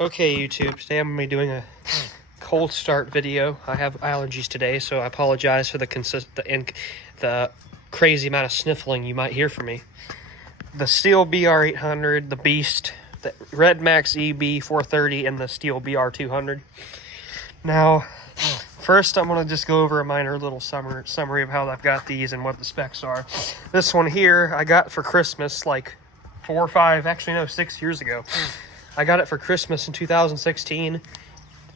Okay, YouTube, today I'm going to be doing a cold start video. I have allergies today, so I apologize for the crazy amount of sniffling you might hear from me. The Stihl BR800, the Beast, the Redmax EB430, and the Stihl BR200. Now, first I'm going to just go over a minor little summary of how I've got these and what the specs are. This one here I got for Christmas like 6 years ago. I got it for Christmas in 2016.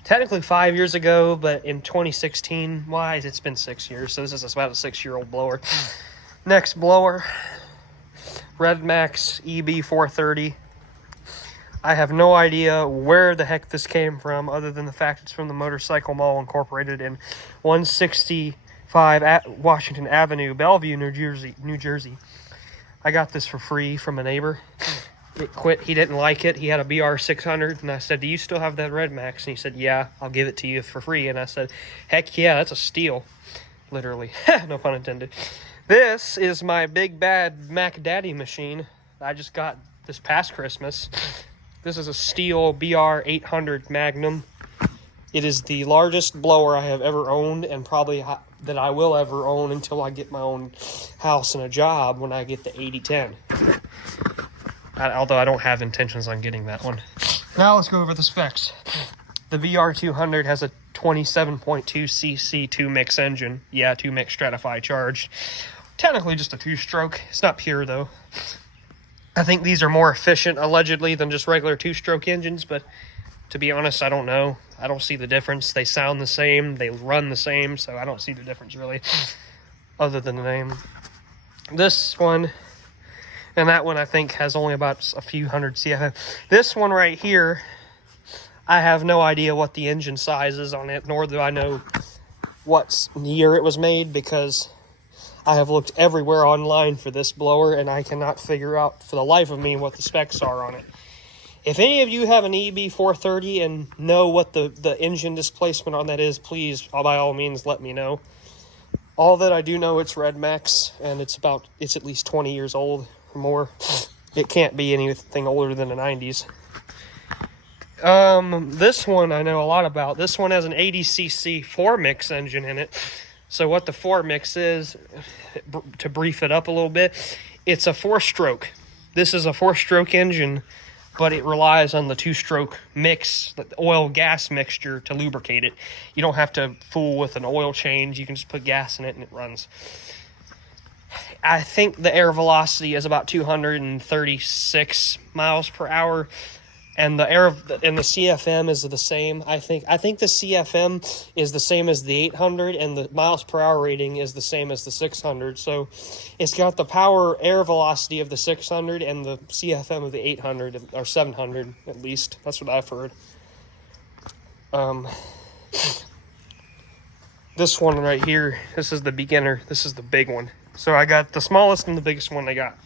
Technically 5 years ago, but in 2016, wise, it's been 6 years. So this is about a 6-year-old blower. Next blower, Redmax EB430. I have no idea where the heck this came from, other than the fact it's from the Motorcycle Mall Incorporated in 165 at Washington Avenue, Bellevue, New Jersey. I got this for free from a neighbor. It quit. He didn't like it. He had a BR600, and I said, "Do you still have that Redmax?" And he said, "Yeah, I'll give it to you for free." And I said, "Heck yeah, that's a steal." Literally. No pun intended. This is my big bad Mac Daddy machine I just got this past Christmas. This is a Stihl BR800 Magnum. It is the largest blower I have ever owned, and probably that I will ever own until I get my own house and a job when I get the 8010. Although I don't have intentions on getting that one. Now let's go over the specs. The BR200 has a 27.2 cc 2-mix engine. Yeah, 2-mix Stratify charged. Technically just a 2-stroke. It's not pure though. I think these are more efficient, allegedly, than just regular 2-stroke engines, but to be honest, I don't know. I don't see the difference. They sound the same, they run the same, so I don't see the difference really, other than the name. This one and that one, I think, has only about a few hundred CFM. This one right here, I have no idea what the engine size is on it, nor do I know what year it was made, because I have looked everywhere online for this blower, and I cannot figure out for the life of me what the specs are on it. If any of you have an EB430 and know what the engine displacement on that is, please, by all means, let me know. All that I do know, it's Redmax, and it's at least 20 years old. More. It can't be anything older than the 90s. This one I know a lot about. This one has an 80cc 4-mix engine in it. So what the 4-mix is, to brief it up a little bit, it's a 4-stroke. This is a 4-stroke engine, but it relies on the 2-stroke mix, the oil-gas mixture, to lubricate it. You don't have to fool with an oil change. You can just put gas in it and it runs. I think the air velocity is about 236 miles per hour, and the CFM is the same. I think the CFM is the same as the 800, and the miles per hour rating is the same as the 600. So it's got the power air velocity of the 600 and the CFM of the 800, or 700 at least. That's what I've heard. This one right here, this is the beginner. This is the big one. So I got the smallest and the biggest one they got.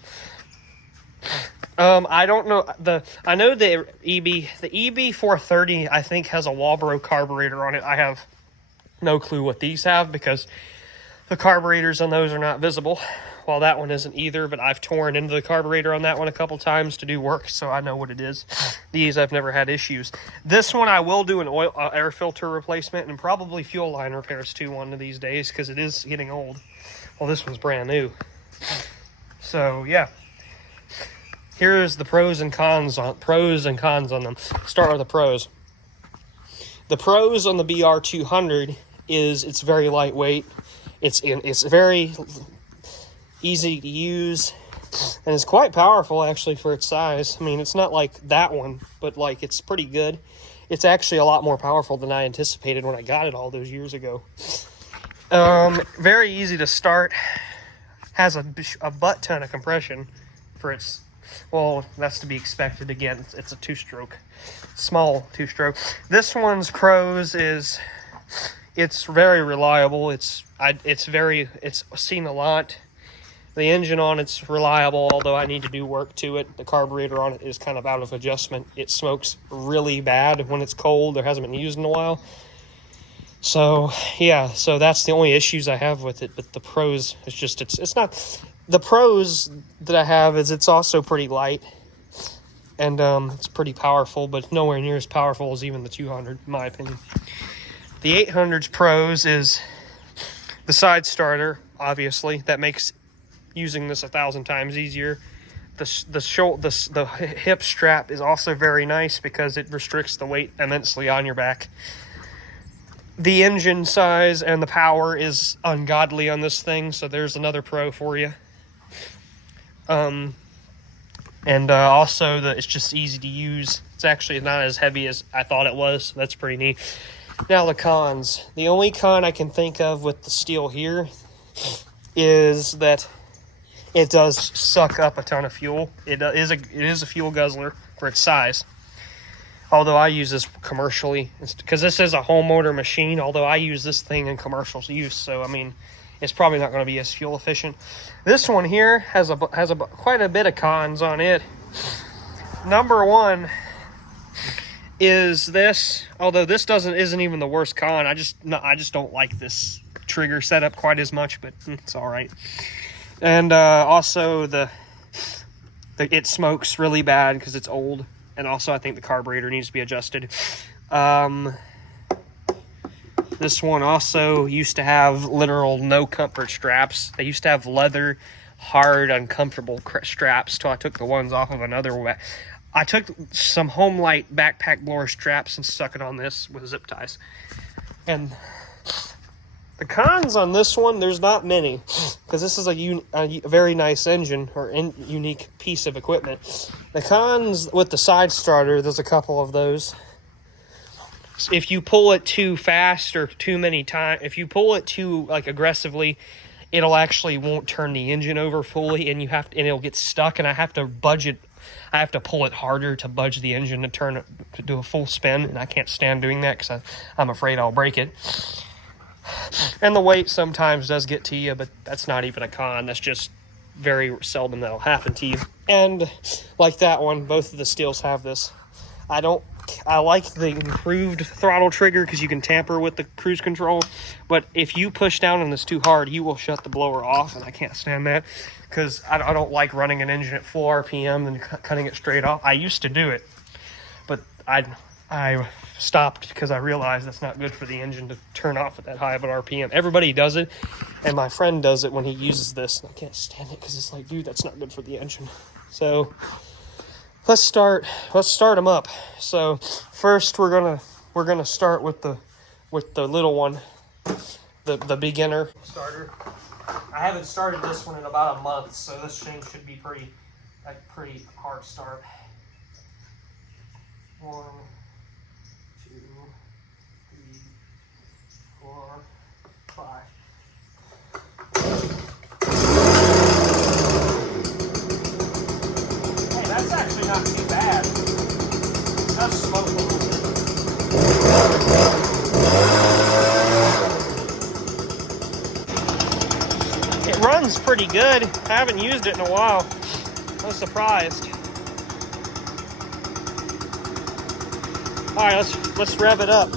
I don't know I know the EB430 I think has a Walbro carburetor on it. I have no clue what these have, because the carburetors on those are not visible. Well, that one isn't either, but I've torn into the carburetor on that one a couple times to do work, so I know what it is. These I've never had issues. This one I will do an air filter replacement, and probably fuel line repairs too one of these days, because it is getting old. Well, this one's brand new. So yeah, here's the pros and cons on them. Start with the pros. The pros on the BR200 is it's very lightweight. It's very easy to use, and it's quite powerful actually for its size. I mean, it's not like that one, but like it's pretty good. It's actually a lot more powerful than I anticipated when I got it all those years ago. Very easy to start. Has a butt ton of compression for its, well, that's to be expected. Again, it's a 2-stroke, small 2-stroke. This one's pros is it's very reliable. It's seen a lot. The engine on it's reliable, although I need to do work to it. The carburetor on it is kind of out of adjustment. It smokes really bad when it's cold. There hasn't been used in a while. So yeah, so that's the only issues I have with it. But the pros, it's not. The pros that I have is it's also pretty light. and it's pretty powerful, but nowhere near as powerful as even the 200, in my opinion. The 800's pros is the side starter, obviously. That makes using this 1,000 times easier. The hip strap is also very nice because it restricts the weight immensely on your back. The engine size and the power is ungodly on this thing, so there's another pro for you. And also, it's just easy to use. It's actually not as heavy as I thought it was, so that's pretty neat. Now, the cons. The only con I can think of with the Stihl here is that it does suck up a ton of fuel. It is a fuel guzzler for its size. Although I use this commercially, because this is a home motor machine, although I use this thing in commercial use, so I mean, it's probably not going to be as fuel efficient. This one here has quite a bit of cons on it. Number one is this. Although this isn't even the worst con. I just don't like this trigger setup quite as much, but it's all right. And also it smokes really bad because it's old, and also I think the carburetor needs to be adjusted. This one also used to have literal no comfort straps. They used to have leather, hard, uncomfortable straps till I took the ones off of another. I took some Homelight backpack blower straps and stuck it on this with zip ties. And the cons on this one, there's not many, because this is a very nice engine or unique piece of equipment. The cons with the side starter, there's a couple of those. If you pull it too fast or too many times, if you pull it too aggressively, it'll actually won't turn the engine over fully, and it'll get stuck. And I have to budge it. I have to pull it harder to budge the engine to turn it to do a full spin, and I can't stand doing that because I'm afraid I'll break it. And the weight sometimes does get to you, but that's not even a con. That's just very seldom that'll happen to you. And like that one, both of the Stihls have this. I like the improved throttle trigger because you can tamper with the cruise control, but if you push down on this too hard, you will shut the blower off, and I can't stand that because I don't like running an engine at full RPM and cutting it straight off. I used to do it, but I stopped because I realized that's not good for the engine to turn off at that high of an RPM. Everybody does it, and my friend does it when he uses this, and I can't stand it because it's like, dude, that's not good for the engine. So let's start them up. So first we're gonna start with the little one, the beginner starter. I haven't started this one in about a month, so this thing should be pretty hard start. 1, 2, 3, 4, 5. That's actually not too bad. It does smoke a little bit. It runs pretty good. I haven't used it in a while. I was surprised. All right, let's rev it up.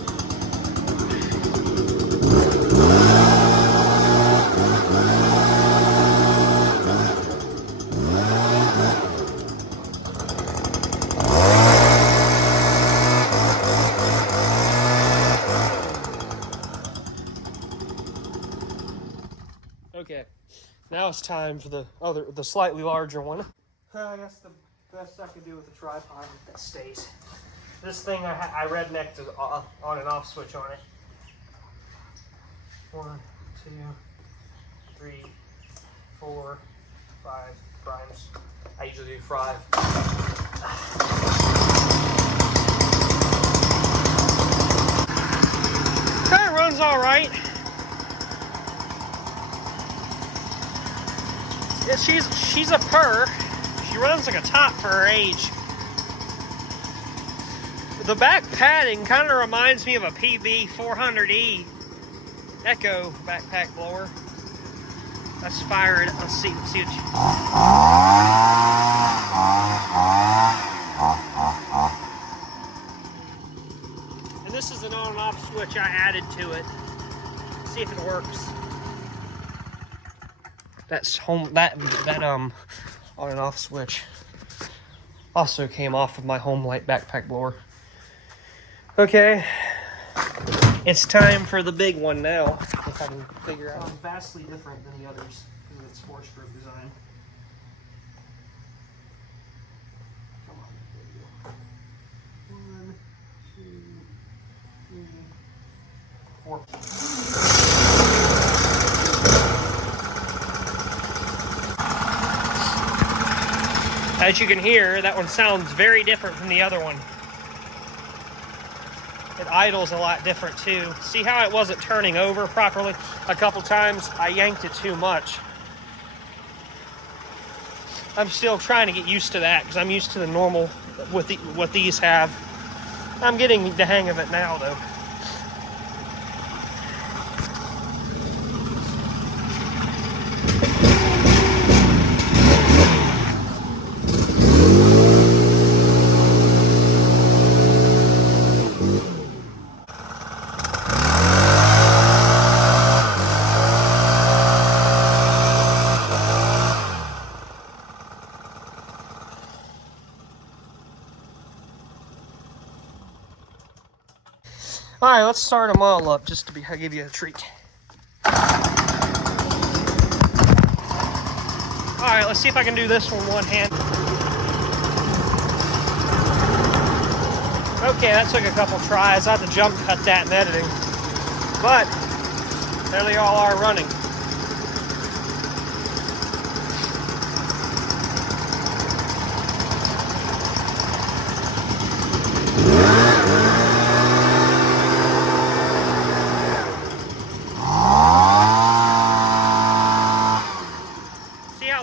Okay, now it's time for the slightly larger one. I guess the best I could do with the tripod that stays. This thing I rednecked an on and off switch on it. 1, 2, 3, 4, 5 primes. I usually do 5. Kind of runs all right. Yeah, she's a purr. She runs like a top for her age. The back padding kind of reminds me of a BR400 Echo backpack blower. Let's fire it. Let's see what you... And this is an on and off switch I added to it. See if it works. That's on and off switch. Also came off of my home light backpack blower. Okay, it's time for the big one now. If I can figure out. Vastly different than the others because of its 4-stroke design. Come on, there we go. 1, 2, 3, 4. As you can hear, that one sounds very different from the other one. It idles a lot different too. See how it wasn't turning over properly a couple times? I yanked it too much. I'm still trying to get used to that because I'm used to the normal, what these have. I'm getting the hang of it now though. All right, let's start them all up just to give you a treat. All right, let's see if I can do this one hand. Okay, that took a couple tries. I have to jump cut that in editing, but there they all are running.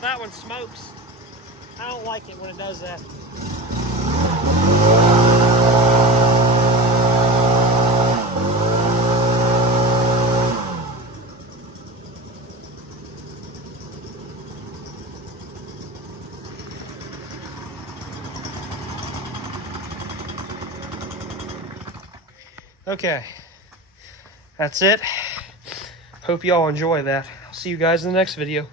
That one smokes. I don't like it when it does that. Okay, that's it. Hope you all enjoy that. I'll see you guys in the next video.